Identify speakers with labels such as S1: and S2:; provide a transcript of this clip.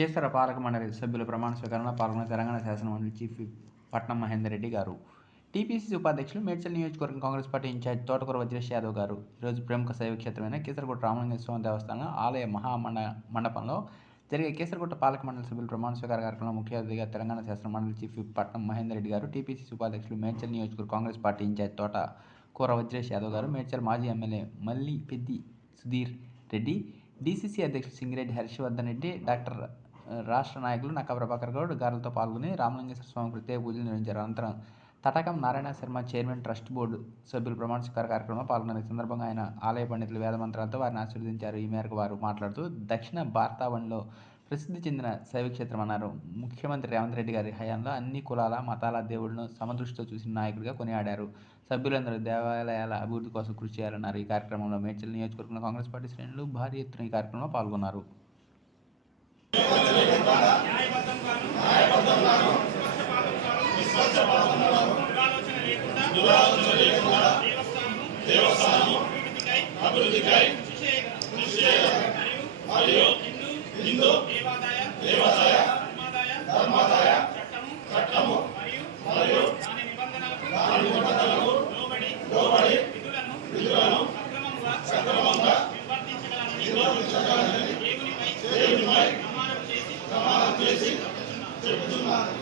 S1: కేసర పాలక మండలి సభ్యుల ప్రమాణ స్వీకరణ పాల్గొన్న తెలంగాణ శాసనమండలి చీఫ్ పట్నం మహేందర్ రెడ్డి గారు. టీపీసీసీ ఉపాధ్యక్షులు మేడ్చల్ నియోజకవర్గం కాంగ్రెస్ పార్టీ ఇన్ఛార్జ్ తోటకూర వజ్రేష్ యాదవ్ గారు. ఈరోజు ప్రముఖ శైవ క్షేత్రమైన కేసరగుట్ట రామలింగ స్వామి దేవస్థానం ఆలయ మహామండ మండపంలో జరిగే కేసరగుట్ట పాలక మండలి సభ్యుల ప్రమాణ స్వీకార కార్యక్రమంలో ముఖ్య అతిథిగా తెలంగాణ శాసన మండలి చీఫ్ పట్నం మహేందర్ రెడ్డి గారు టీపీసీసీ ఉపాధ్యక్షులు మేడ్చల్ నియోజకవర్గం కాంగ్రెస్ పార్టీ ఇన్ఛార్జ్ తోట కూర వజ్రేష్ యాదవ్ గారు మేడ్చల్ మాజీ ఎమ్మెల్యే మల్లి పెద్ది సుధీర్ రెడ్డి డీసీసీ అధ్యక్షులు సింగిరెడ్డి హర్షవర్ధన్ రెడ్డి డాక్టర్ రాష్ట్ర నాయకులు నక్క ప్రభాకర్ గౌడ్ గారులతో పాల్గొని రామలింగేశ్వర స్వామి ప్రత్యేక పూజలు నిర్వహించారు. అనంతరం Tatakam Narayana Sharma chairman trust board సభ్యులు ప్రమాణ స్వీకార కార్యక్రమంలో పాల్గొన్న సందర్భంగా ఆయన ఆలయ పండితులు వేదమంత్రాలతో వారిని ఆశీర్వదించారు. ఈ మేరకు వారు మాట్లాడుతూ దక్షిణ భారతావనిలో ప్రసిద్ధి చెందిన శైవక్షేత్రం అన్నారు. ముఖ్యమంత్రి రేవంత్ రెడ్డి గారి హయాంలో అన్ని కులాల మతాల దేవుళ్ళను సమదృష్టితో చూసిన నాయకుడిగా కొనియాడారు. సభ్యులందరూ దేవాలయాల అభివృద్ధి కోసం కృషి చేయాలన్నారు. ఈ కార్యక్రమంలో మేడ్చల్ నియోజకవర్గంలో కాంగ్రెస్ పార్టీ శ్రేణులు భారీ ఎత్తున ఈ కార్యక్రమంలో పాల్గొన్నారు.
S2: అభివృద్ధికై మరియు హిందూ దేవాదాయ ధర్మాదాయ చెప్తున్నాను